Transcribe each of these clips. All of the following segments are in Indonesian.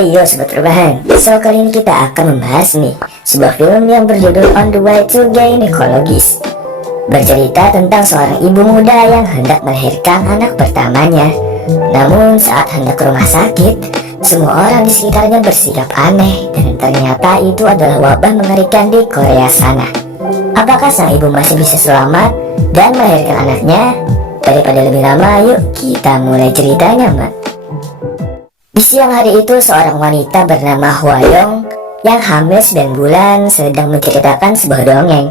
Hey yo sobat perubahan, so kali ini kita akan membahas nih sebuah film yang berjudul On the Way to Gynecologist. Bercerita tentang seorang ibu muda yang hendak melahirkan anak pertamanya. Namun saat hendak ke rumah sakit, semua orang di sekitarnya bersikap aneh dan ternyata itu adalah wabah mengerikan di Korea sana. Apakah sang ibu masih bisa selamat dan melahirkan anaknya? Daripada lebih lama, yuk kita mulai ceritanya, Mak. Di siang hari itu, seorang wanita bernama Hwayong yang hamil 9 bulan sedang menceritakan sebuah dongeng.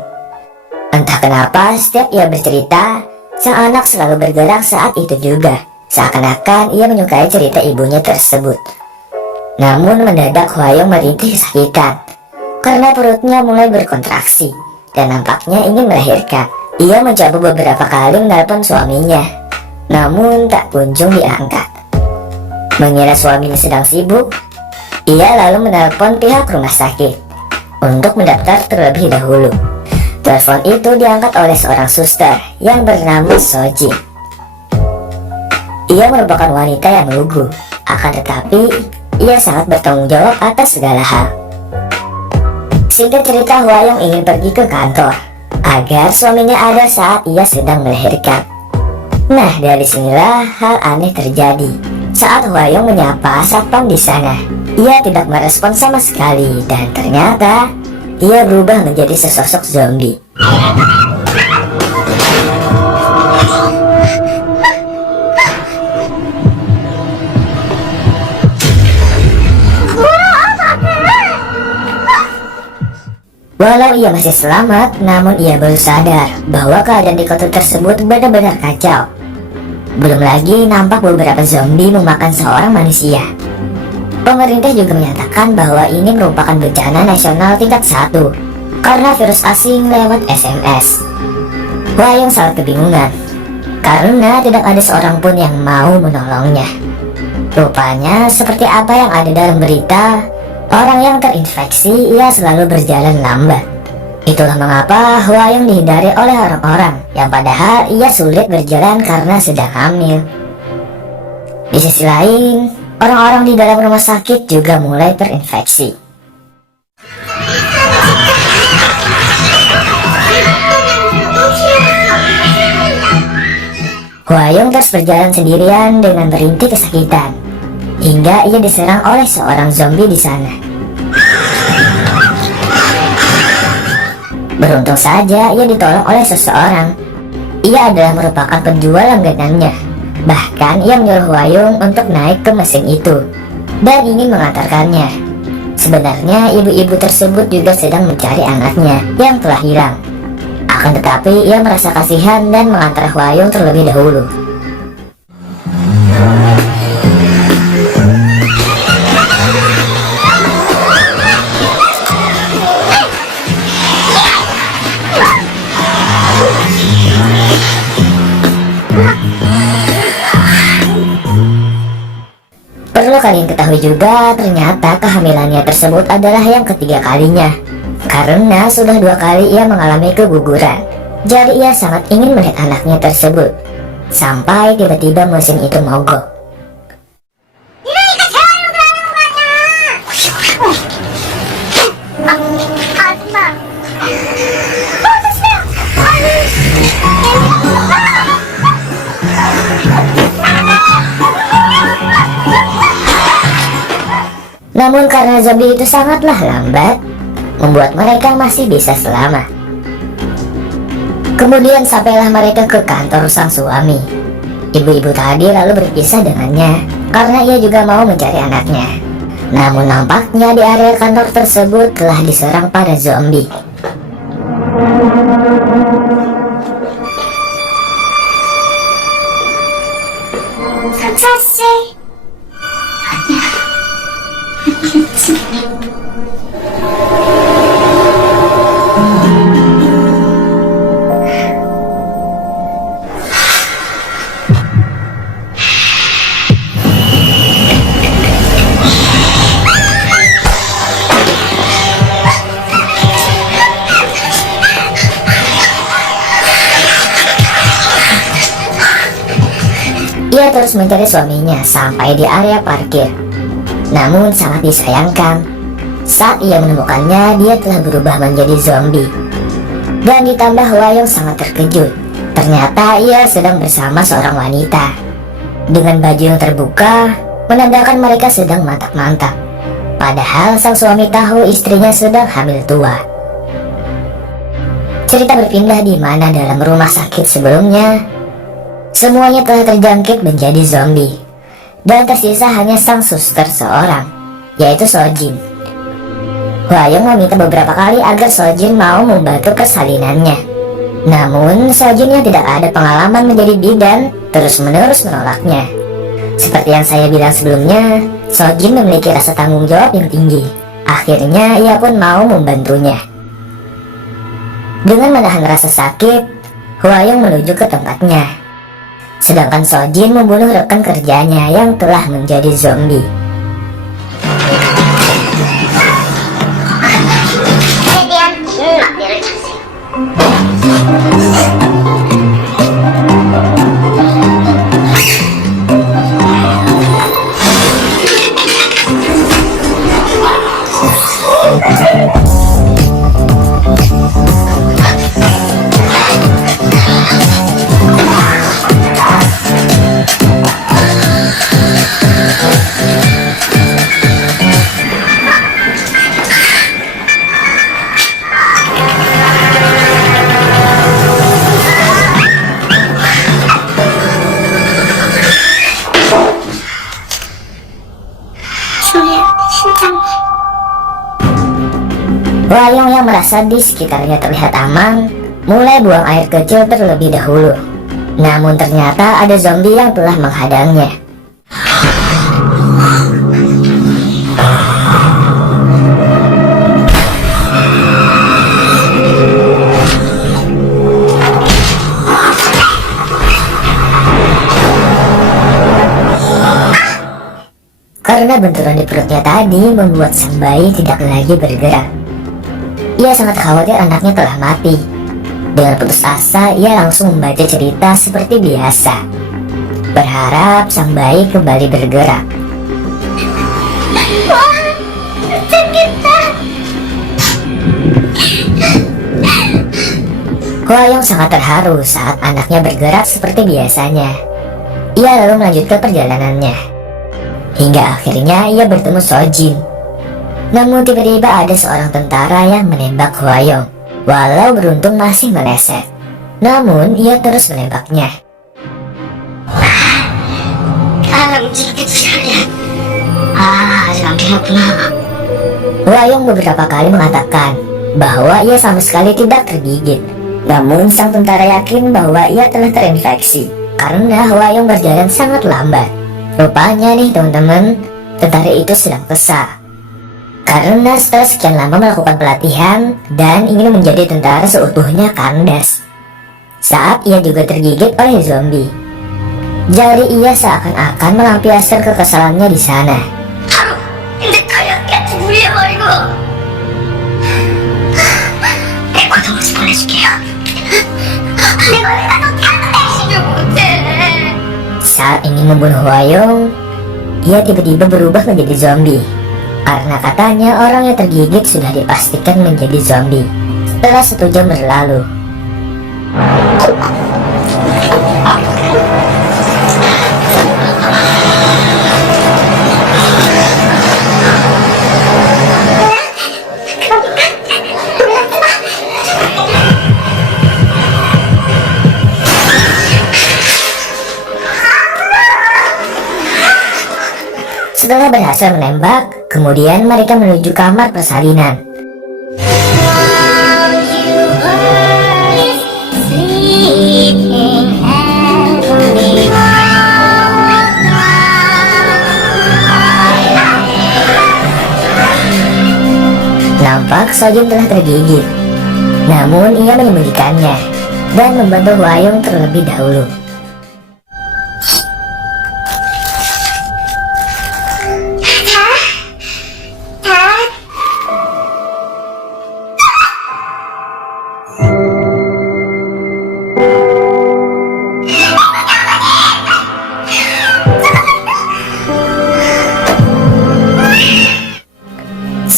Entah kenapa, setiap ia bercerita, sang anak selalu bergerak saat itu juga. Seakan-akan ia menyukai cerita ibunya tersebut. Namun mendadak Hwayong merintih kesakitan karena perutnya mulai berkontraksi dan nampaknya ingin melahirkan. Ia mencoba beberapa kali menelpon suaminya, namun tak kunjung diangkat. Mengira suaminya sedang sibuk, ia lalu menelpon pihak rumah sakit untuk mendaftar terlebih dahulu. Telepon itu diangkat oleh seorang suster yang bernama Soji. Ia merupakan wanita yang lugu, akan tetapi ia sangat bertanggung jawab atas segala hal. Singkat cerita, Hwayong ingin pergi ke kantor agar suaminya ada saat ia sedang melahirkan. Nah, dari sinilah hal aneh terjadi. Saat Hwayong menyapa satpam di sana, ia tidak merespon sama sekali dan ternyata ia berubah menjadi sesosok zombie. Walau ia masih selamat, namun ia baru sadar bahwa keadaan di kota tersebut benar-benar kacau. Belum lagi nampak beberapa zombie memakan seorang manusia. Pemerintah juga menyatakan bahwa ini merupakan bencana nasional tingkat 1 karena virus asing lewat SMS. Hwayong sangat kebingungan karena tidak ada seorang pun yang mau menolongnya. Rupanya seperti apa yang ada dalam berita, orang yang terinfeksi ia selalu berjalan lambat. Itulah mengapa Hwayong dihindari oleh orang-orang yang padahal ia sulit berjalan karena sedang hamil. Di sisi lain, orang-orang di dalam rumah sakit juga mulai terinfeksi. Hwayong terus berjalan sendirian dengan merintih kesakitan hingga ia diserang oleh seorang zombie di sana. Beruntung saja ia ditolong oleh seseorang. Ia adalah merupakan penjual langganannya. Bahkan ia menyuruh Hwayong untuk naik ke mesin itu dan ingin mengantarkannya. Sebenarnya ibu-ibu tersebut juga sedang mencari anaknya yang telah hilang. Akan tetapi ia merasa kasihan dan mengantar Hwayong terlebih dahulu. Perlu kalian ketahui juga, ternyata kehamilannya tersebut adalah yang ketiga kalinya. Karena sudah 2 kali ia mengalami keguguran. Jadi ia sangat ingin melihat anaknya tersebut. Sampai tiba-tiba mesin itu mogok. Namun karena zombie itu sangatlah lambat, membuat mereka masih bisa selamat. Kemudian sampailah mereka ke kantor sang suami. Ibu-ibu tadi lalu berpisah dengannya karena ia juga mau mencari anaknya. Namun nampaknya di area kantor tersebut telah diserang para zombie. Ia terus mencari suaminya sampai di area parkir. Namun sangat disayangkan, saat ia menemukannya, dia telah berubah menjadi zombie. Dan ditambah Hwayong sangat terkejut. Ternyata ia sedang bersama seorang wanita dengan baju yang terbuka, menandakan mereka sedang mantap-mantap. Padahal sang suami tahu istrinya sedang hamil tua. Cerita berpindah di mana dalam rumah sakit sebelumnya, semuanya telah terjangkit menjadi zombie. Dan tersisa hanya sang suster seorang, yaitu Sojin. Hwayong meminta beberapa kali agar Sojin mau membantu persalinannya. Namun Sojin yang tidak ada pengalaman menjadi bidan terus-menerus menolaknya. Seperti yang saya bilang sebelumnya, Sojin memiliki rasa tanggung jawab yang tinggi. Akhirnya ia pun mau membantunya. Dengan menahan rasa sakit, Hwayong menuju ke tempatnya. Sedangkan Sojin membunuh rekan kerjanya yang telah menjadi zombie. Hwayong yang merasa di sekitarnya terlihat aman, mulai buang air kecil terlebih dahulu. Namun ternyata ada zombie yang telah menghadangnya. Karena benturan di perutnya tadi membuat sang bayi tidak lagi bergerak. Ia sangat khawatir anaknya telah mati. Dengan putus asa, ia langsung membaca cerita seperti biasa, berharap sang bayi kembali bergerak. Hwayong sangat terharu saat anaknya bergerak seperti biasanya. Ia lalu melanjutkan perjalanannya. Hingga akhirnya ia bertemu Sojin. Namun tiba-tiba ada seorang tentara yang menembak Hwayong. Walau beruntung masih meleset, namun ia terus menembaknya. Hwayong beberapa kali mengatakan bahwa ia sama sekali tidak tergigit. Namun sang tentara yakin bahwa ia telah terinfeksi karena Hwayong berjalan sangat lambat. Rupanya nih teman-teman, tentara itu sedang kesal karena setelah sekian lama melakukan pelatihan dan ingin menjadi tentara seutuhnya kandas. Saat ia juga tergigit oleh zombie, jadi ia seakan-akan melampiaskan kekesalannya di sana. Saat ingin membunuh Hwayong, ia tiba-tiba berubah menjadi zombie. Karena katanya orang yang tergigit sudah dipastikan menjadi zombie setelah 1 jam berlalu. Setelah berhasil menembak, kemudian mereka menuju kamar persalinan. Nampak Sojin telah tergigit, namun ia menyembunyikannya dan membantu Hwayong terlebih dahulu.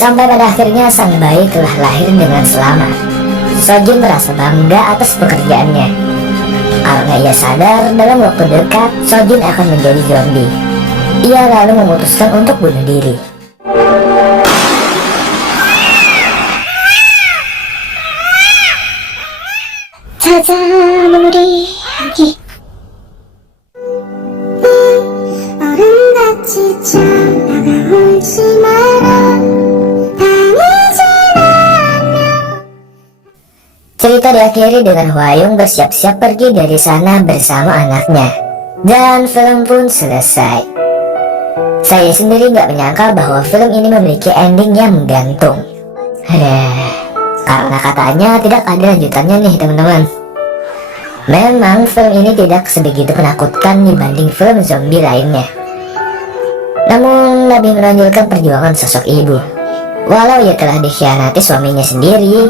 Sampai pada akhirnya sang bayi telah lahir dengan selamat. Sojin merasa bangga atas pekerjaannya, karena ia sadar dalam waktu dekat Sojin akan menjadi zombie. Ia lalu memutuskan untuk bunuh diri. 자자무리기 어른같이 다가오지 마라 다니지 않아. Cerita diakhiri dengan Hwayong bersiap-siap pergi dari sana bersama anaknya, dan film pun selesai. Saya sendiri nggak menyangka bahwa film ini memiliki ending yang menggantung. Karena katanya tidak ada lanjutannya nih teman-teman. Memang film ini tidak sebegitu menakutkan dibanding film zombie lainnya, namun lebih menonjolkan perjuangan sosok ibu. Walau ia telah dikhianati suaminya sendiri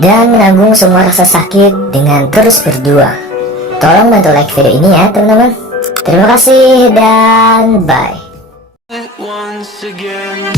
dan menanggung semua rasa sakit dengan terus berjuang. Tolong bantu like video ini ya teman-teman. Terima kasih dan bye. Once again.